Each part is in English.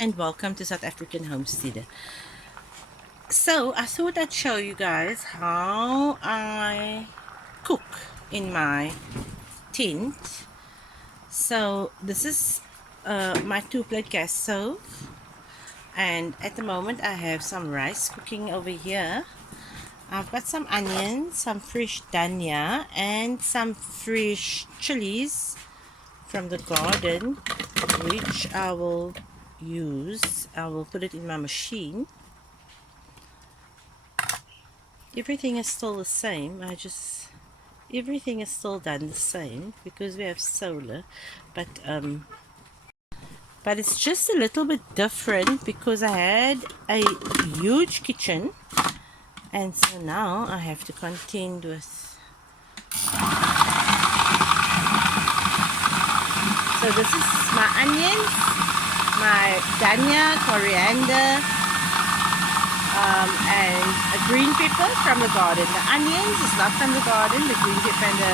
and welcome to South African Homesteader. So I thought I'd show you guys how I cook in my tent. So this is my 2-plate gas stove, and at the moment I have some rice cooking over here. I've got some onions, some fresh dhania, and some fresh chilies from the garden, which I will use. I will put it in my machine. Everything is still the same. Everything is still done the same because we have solar, but it's just a little bit different because I had a huge kitchen, and so now I have to contend with. So this is my onions, my dhania, coriander, and a green pepper from the garden. The onions is not from the garden, the green pepper and the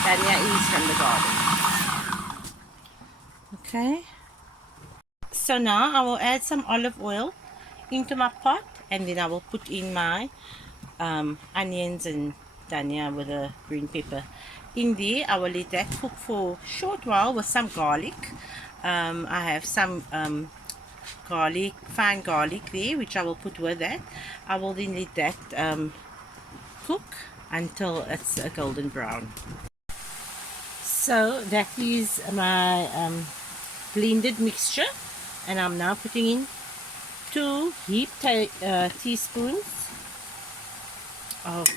dhania is from the garden. Okay. So now I will add some olive oil into my pot, and then I will put in my onions and dhania with the green pepper. In there, I will let that cook for a short while with some garlic. I have some garlic, fine garlic there, which I will put with that. I will then let that cook until it's a golden brown. So that is my blended mixture, and I'm now putting in 2 heaped teaspoons of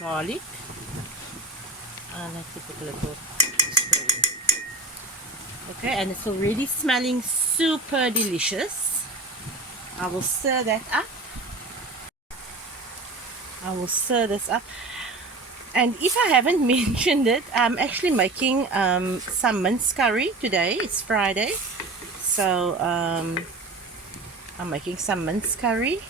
garlic. I like to put a little spoon. Okay, and it's already smelling super delicious. I will stir that up. I will stir this up. And if I haven't mentioned it, I'm actually making some mince curry today. It's Friday. So I'm making some mince curry.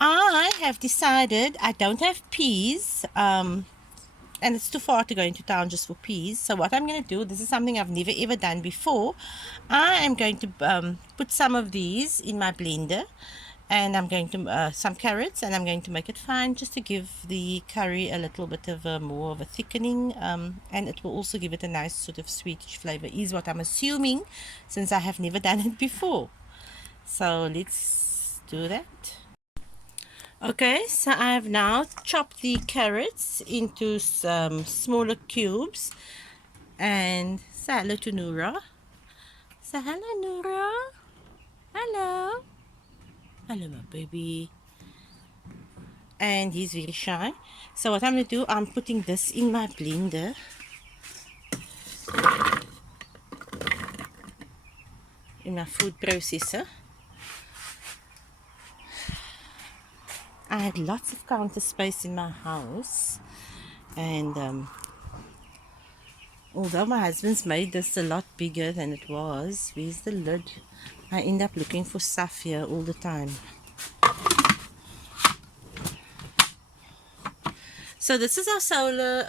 I have decided I don't have peas, and it's too far to go into town just for peas. So what I'm going to do, this is something I've never ever done before. I am going to put some of these in my blender, and I'm going to some carrots, and I'm going to make it fine just to give the curry a little bit of more of a thickening, and it will also give it a nice sort of sweetish flavor, is what I'm assuming, since I have never done it before. So let's do that. Okay, so I have now chopped the carrots into some smaller cubes, and say hello to Noora. Say hello, Noora. Hello. Hello, my baby. And he's very shy. So what I'm going to do, I'm putting this in my blender. In my food processor. I had lots of counter space in my house, and although my husband's made this a lot bigger than it was, where's the lid? I end up looking for stuff here all the time. So this is our solar,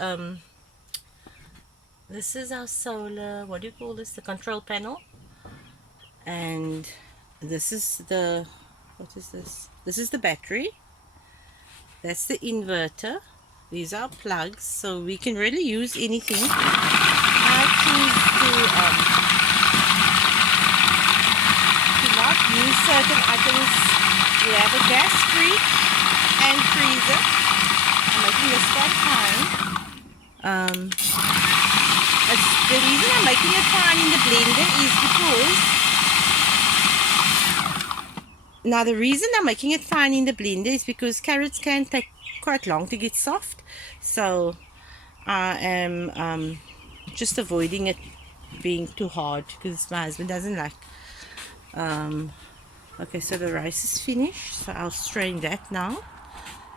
what do you call this? The control panel. And this is the, what is this? This is the battery. That's the inverter. These are plugs, so we can really use anything. I choose to not use certain items. We have a gas fridge and freezer. I'm making this quite fine. The reason I'm making it fine in the blender is because the reason I'm making it fine in the blender is because carrots can take quite long to get soft. So I am just avoiding it being too hard because my husband doesn't like. Okay, so the rice is finished. So I'll strain that now.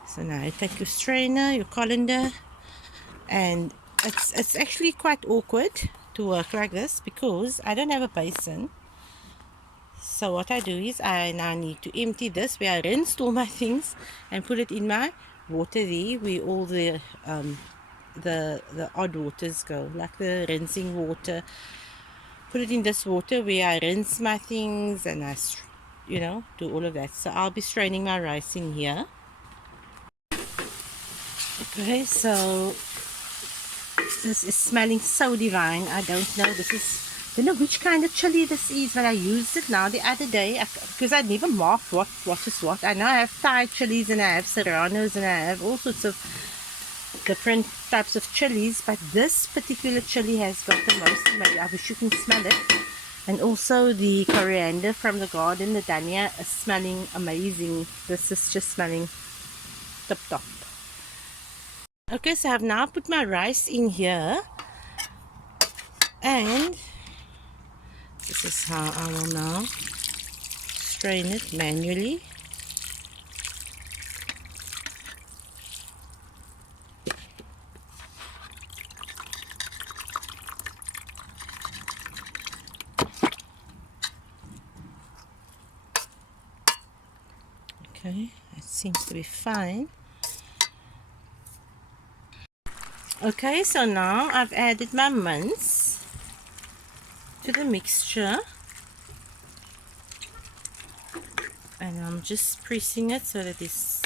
So now you take your strainer, your colander, and it's actually quite awkward to work like this because I don't have a basin. So what I do is I now need to empty this where I rinsed all my things and put it in my water there where all the odd waters go, like the rinsing water. Put it in this water where I rinse my things and I do all of that. So I'll be straining my rice in here. Okay, so this is smelling so divine. I don't know which kind of chili this is, but I used it now the other day because I never marked what is what. I know I have Thai chilies and I have serranos and I have all sorts of different types of chilies, but this particular chili has got the most. Maybe I wish you can smell it. And also the coriander from the garden, the dhania, is smelling amazing. This is just smelling top. Okay, so I've now put my rice in here, and this is how I will now strain it manually. Okay, it seems to be fine. Okay, so now I've added my mince to the mixture, and I'm just pressing it so that there's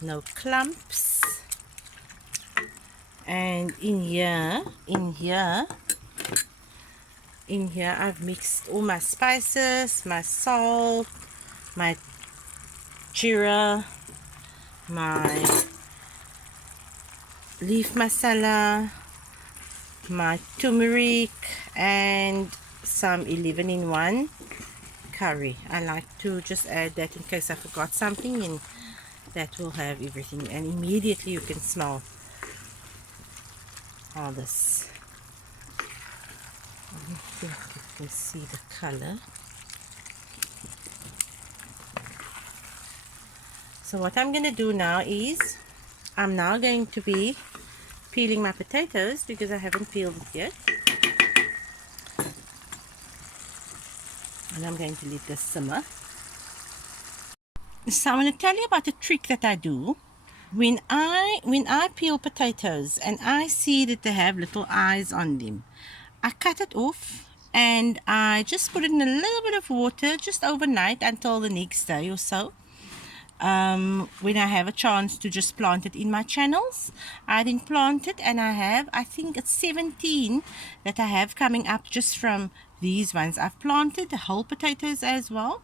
no clumps. And in here I've mixed all my spices, my salt, my jeera, my leaf masala, my turmeric, and some 11-in-1 curry. I like to just add that in case I forgot something, and that will have everything, and immediately you can smell all this. I think you can see the color. So what I'm going to do now is I'm now going to be peeling my potatoes because I haven't peeled it yet. And I'm going to let this simmer. So I'm going to tell you about a trick that I do. When I peel potatoes and I see that they have little eyes on them, I cut it off and I just put it in a little bit of water just overnight until the next day or so. When I have a chance to just plant it in my channels, I then plant it, and I think it's 17 that I have coming up just from these ones. I've planted the whole potatoes as well,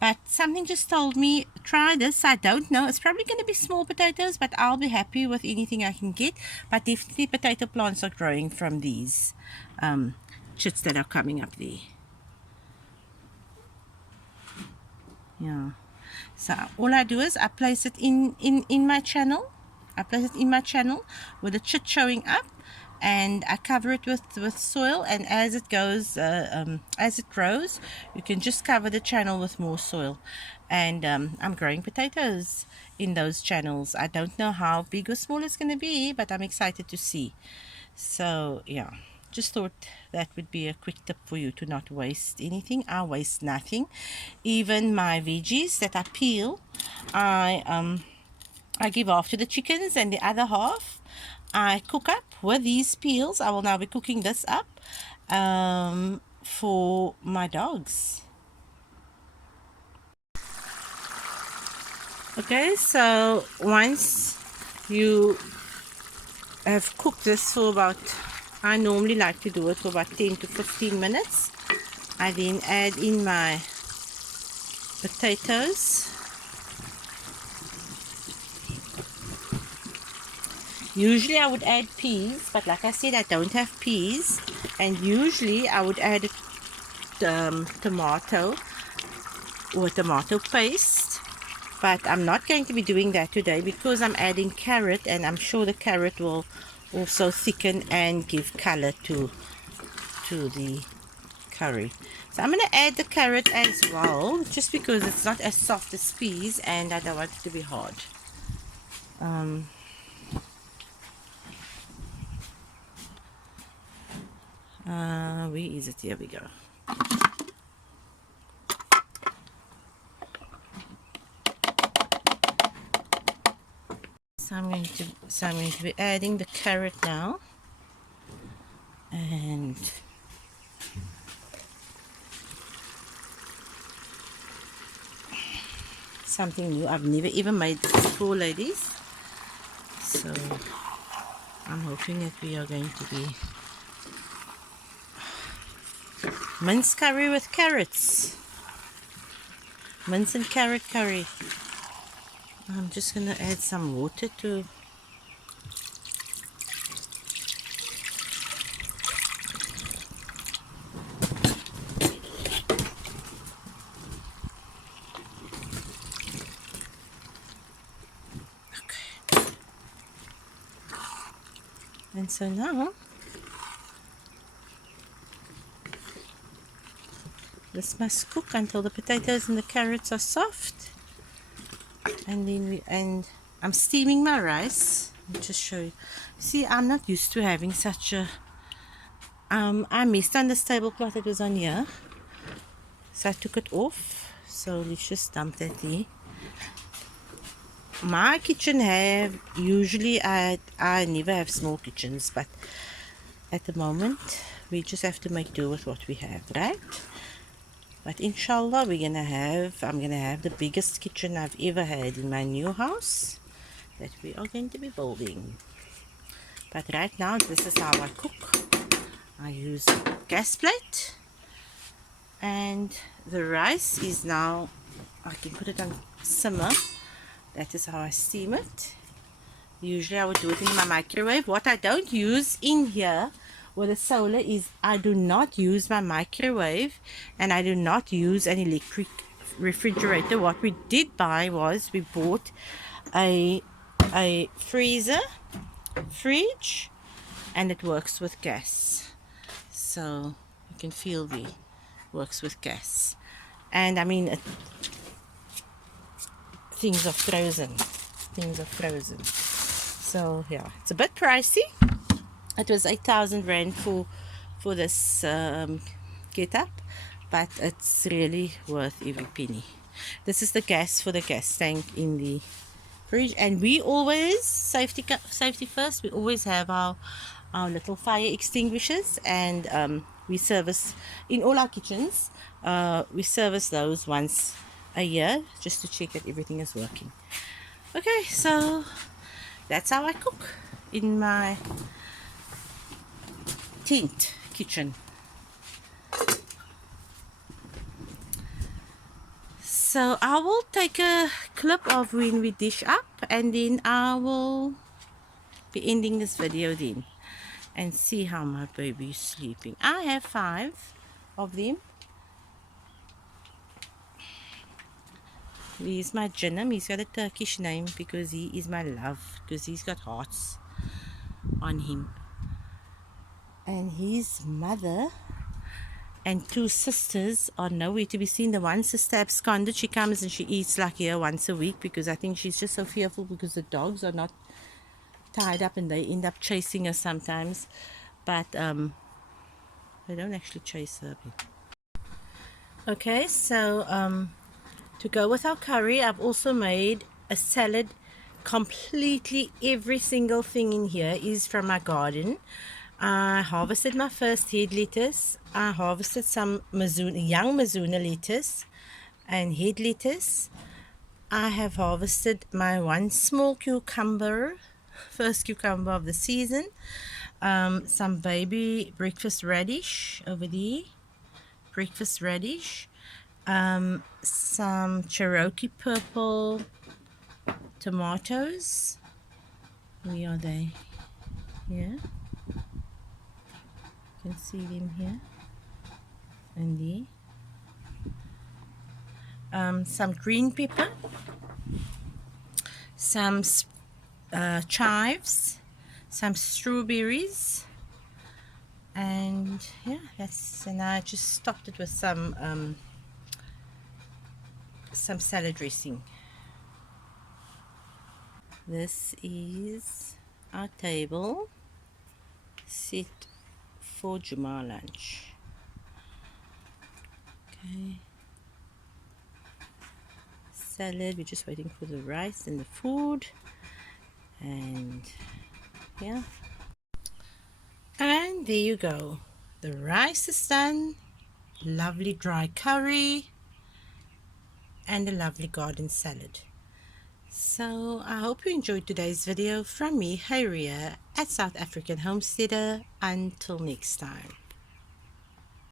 but something just told me try this. I don't know, it's probably going to be small potatoes, but I'll be happy with anything I can get. But definitely potato plants are growing from these chits that are coming up there. Yeah. So all I do is I place it in my channel. I place it in my channel with the chit showing up, and I cover it with soil. And as it goes, as it grows, you can just cover the channel with more soil. And I'm growing potatoes in those channels. I don't know how big or small it's going to be, but I'm excited to see. So yeah. Just thought that would be a quick tip for you to not waste anything. I waste nothing. Even my veggies that I peel, I give half to the chickens, and the other half I cook up with these peels. I will now be cooking this up for my dogs. Okay, so once you have cooked this for about, I normally like to do it for about 10 to 15 minutes. I then add in my potatoes. Usually I would add peas, but like I said, I don't have peas. And usually I would add tomato or tomato paste. But I'm not going to be doing that today because I'm adding carrot, and I'm sure the carrot will also thicken and give color to the curry. So I'm going to add the carrot as well, just because it's not as soft as peas and I don't want it to be hard. Where is it? Here we go. So I'm going to be adding the carrot now, and something new. I've never even made this before, ladies. So I'm hoping that we are going to be mince curry with carrots. Mince and carrot curry. I'm just gonna add some water to and so now this must cook until the potatoes and the carrots are soft, and then I'm steaming my rice. Let me just show you. See, I'm not used to having such a I missed on this tablecloth that was on here, so I took it off. So let's just dump that there. My kitchen usually I never have small kitchens, but at the moment we just have to make do with what we have, right? But inshallah I'm gonna have the biggest kitchen I've ever had in my new house that we are going to be building. But right now this is how I cook. I use a gas plate, and the rice is now, I can put it on simmer. That is how I steam it. Usually I would do it in my microwave. What I don't use in here with the solar is I do not use my microwave, and I do not use an electric refrigerator. What we did buy was we bought a fridge, and it works with gas. So you can feel the works with gas. And I mean, things are frozen. So yeah, it's a bit pricey. It was 8,000 rand for this get up, but it's really worth every penny. This is the gas for the gas tank in the fridge, and we always safety first. We always have our little fire extinguishers, and we service in all our kitchens. We service those once a year just to check that everything is working. Okay, so that's how I cook in my tent kitchen. So I will take a clip of when we dish up, and then I will be ending this video then, and see how my baby is sleeping. I have 5 of them. He's my Jinnam. He's got a Turkish name because he is my love, because he's got hearts on him. And his mother and 2 sisters are nowhere to be seen. The one sister absconded. She comes and she eats like here once a week, because I think she's just so fearful because the dogs are not tied up and they end up chasing her sometimes. But they don't actually chase her. Okay, so to go with our curry, I've also made a salad. Completely every single thing in here is from my garden. I harvested my first head lettuce. I harvested some young Mizuna lettuce and head lettuce. I have harvested my one small cucumber, first cucumber of the season. Some baby breakfast radish over there, breakfast radish. Some Cherokee purple tomatoes. Where are they? Here. You can see them here and there. Some green pepper, some chives, some strawberries, and yeah, and I just stopped it with some salad dressing. This is our table set for Juma lunch. Okay. Salad, we're just waiting for the rice and the food. And yeah. And there you go. The rice is done. Lovely dry curry. And a lovely garden salad. So I hope you enjoyed today's video from me, Haria, at South African Homesteader. Until next time.